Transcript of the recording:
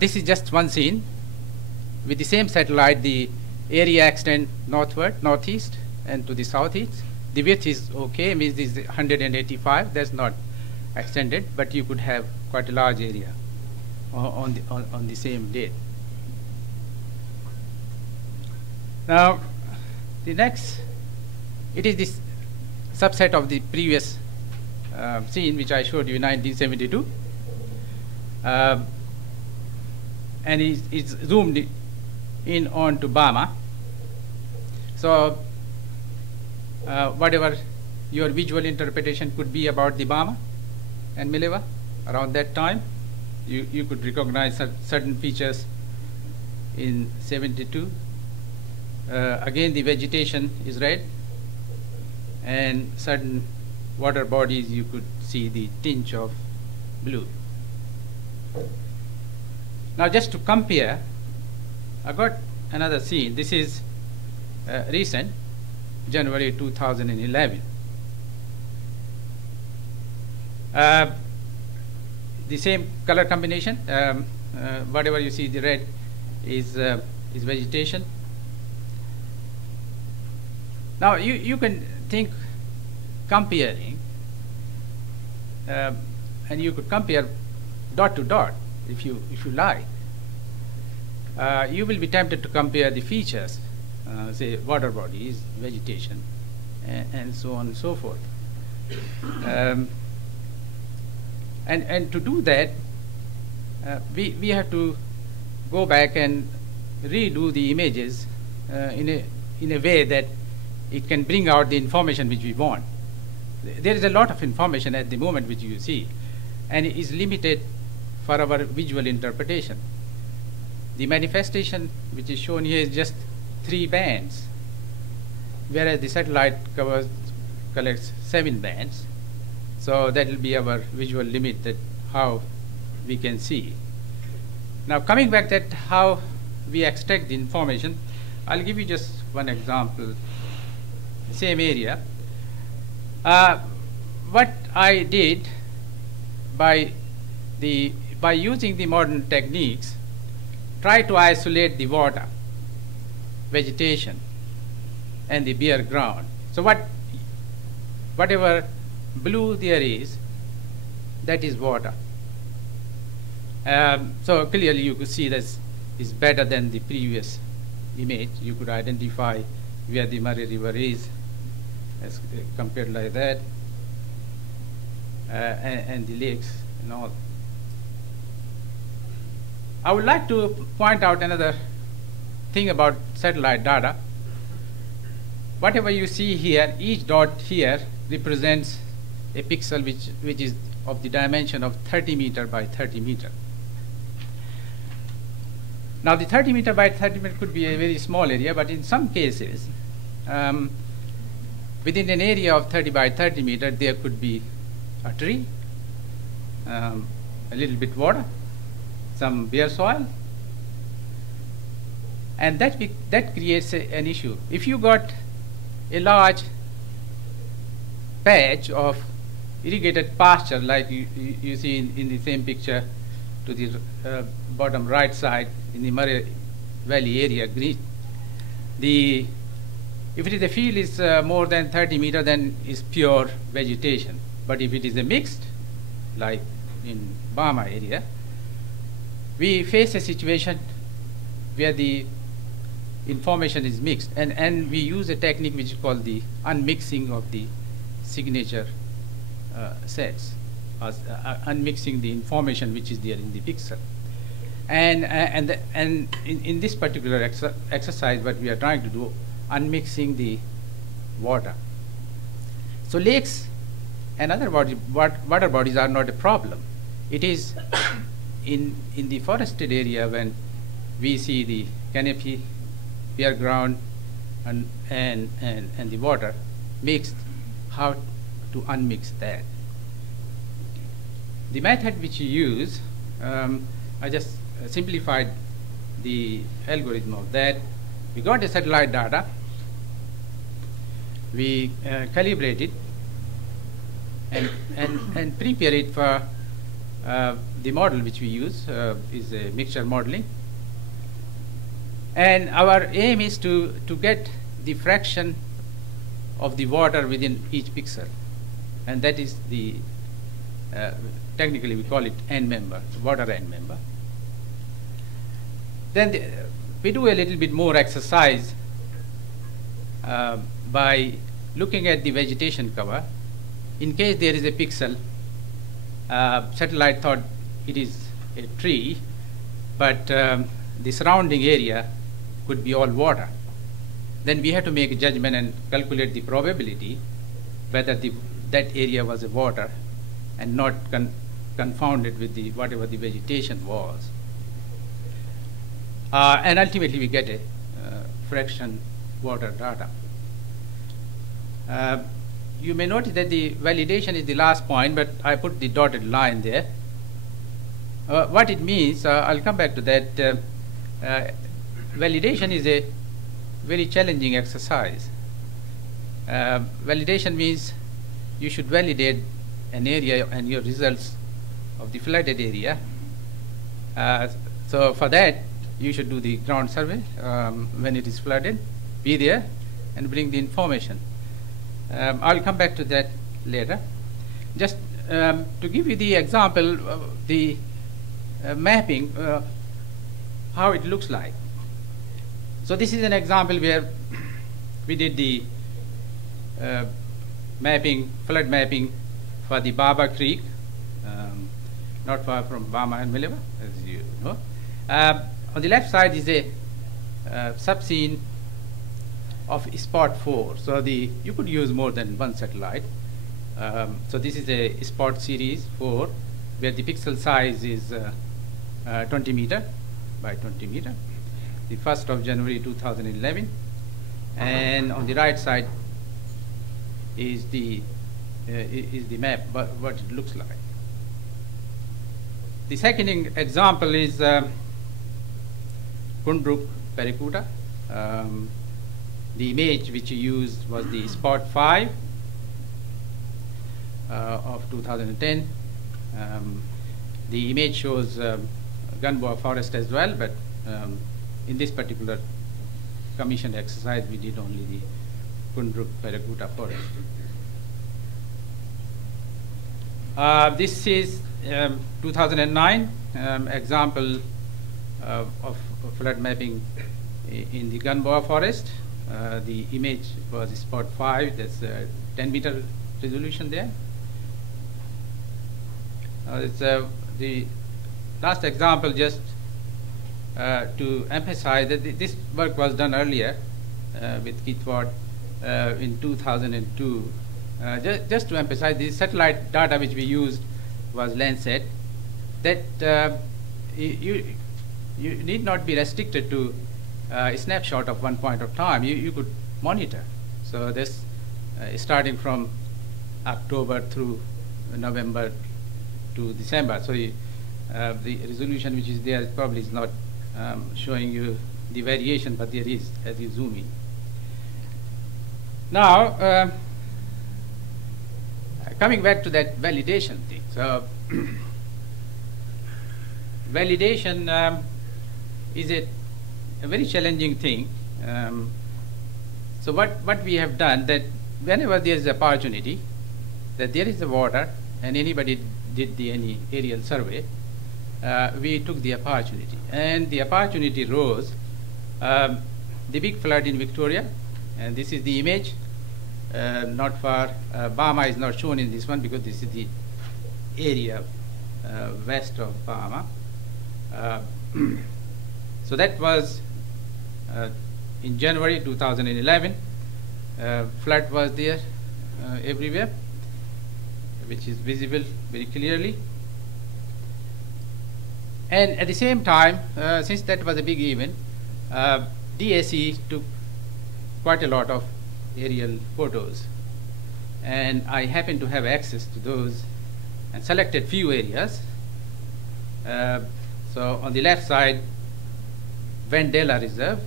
This is just one scene. With the same satellite, the area extends northward, northeast, and to the southeast. The width is okay, means this is 185. That's not extended, but you could have quite a large area on the same date. Now, the next, it is this subset of the previous scene which I showed you in 1972, and it's zoomed in onto Burma. So whatever your visual interpretation could be about the Burma and Mileva around that time, you could recognize certain features in 72. Again, the vegetation is red, and certain water bodies you could see the tinge of blue. Now, just to compare, I got another scene. This is recent, January 2011. The same color combination. Whatever you see, the red is vegetation. Now you can think comparing, and you could compare dot to dot if you like. You will be tempted to compare the features, say water bodies, vegetation, and so on and so forth. And to do that, we have to go back and redo the images in a way that it can bring out the information which we want. There is a lot of information at the moment which you see, and it is limited for our visual interpretation. The manifestation which is shown here is just 3 bands, whereas the satellite collects 7 bands. So that will be our visual limit, that how we can see. Now, coming back at how we extract the information, I'll give you just one example. Same area. What I did by using the modern techniques, try to isolate the water, vegetation, and the bare ground. So whatever blue there is, that is water. So clearly you could see this is better than the previous image. You could identify where the Murray River is as compared like that, and the lakes and all. I would like to point out another thing about satellite data. Whatever you see here, each dot here represents a pixel which is of the dimension of 30 meter by 30 meter. Now, the 30 meter by 30 meter could be a very small area, but in some cases, within an area of 30 by 30 meter, there could be a tree, a little bit water, some bare soil, and that creates an issue. If you got a large patch of irrigated pasture, like you see in the same picture to the bottom right side in the Murray Valley area, green, if it is a field is more than 30 meter, then it's pure vegetation. But if it is a mixed, like in Burma area, we face a situation where the information is mixed, and we use a technique which is called the unmixing of the signature sets, unmixing the information which is there in the pixel. And in this particular exercise, what we are trying to do, unmixing the water. So lakes and other water bodies are not a problem. It is in the forested area when we see the canopy, bare ground, and the water mixed, how to unmix that. The method which you use, I just simplified the algorithm of that. We got the satellite data, we calibrate it and prepare it for the model which we use is a mixture modeling. And our aim is to get the fraction of the water within each pixel. And that is the, technically we call it end member, water end member. Then we do a little bit more exercise by looking at the vegetation cover. In case there is a pixel, satellite thought it is a tree, but the surrounding area could be all water. Then we have to make a judgment and calculate the probability whether that area was a water and not confounded with the whatever the vegetation was. And ultimately we get a fraction water data. You may notice that the validation is the last point, but I put the dotted line there. What it means, I'll come back to that. Validation is a very challenging exercise. Validation means you should validate an area and your results of the flooded area. So for that, you should do the ground survey when it is flooded, be there, and bring the information. I'll come back to that later. Just to give you the example, the mapping, how it looks like. So this is an example where we did the mapping, flood mapping for the Baba Creek, not far from Bama and Mileva, as you know. On the left side is a subscene of spot 4. So you could use more than one satellite. So this is a spot series 4, where the pixel size is 20 meter by 20 meter. The 1st of January 2011, and on the right side is the map, what it looks like. The second example is Kundruk, Parakuta. The image which you used was the spot 5 of 2010. The image shows Gunboa forest as well, but in this particular commissioned exercise, we did only the Kundruk Parakuta forest. This is 2009 example of flood mapping in the Gunboa forest. The image was spot 5, that's 10 meter resolution there. It's the last example, just to emphasize that this work was done earlier with Keith Ward in 2002. Just to emphasize, the satellite data which we used was Landsat. That you need not be restricted to a snapshot of one point of time. You could monitor. So this starting from October through November to December. So the resolution which is there probably is not showing you the variation, but there is as you zoom in. Now, coming back to that validation thing. So, validation is a very challenging thing. So what we have done, that whenever there is opportunity, that there is the water and anybody did any aerial survey, we took the opportunity, and the opportunity rose. The big flood in Victoria, and this is the image. Not far, Bama is not shown in this one because this is the area west of Bama. So that was in January 2011. Flood was there everywhere, which is visible very clearly. And at the same time, since that was a big event, DSE took quite a lot of aerial photos, and I happened to have access to those and selected few areas. So on the left side, Vendela Reserve,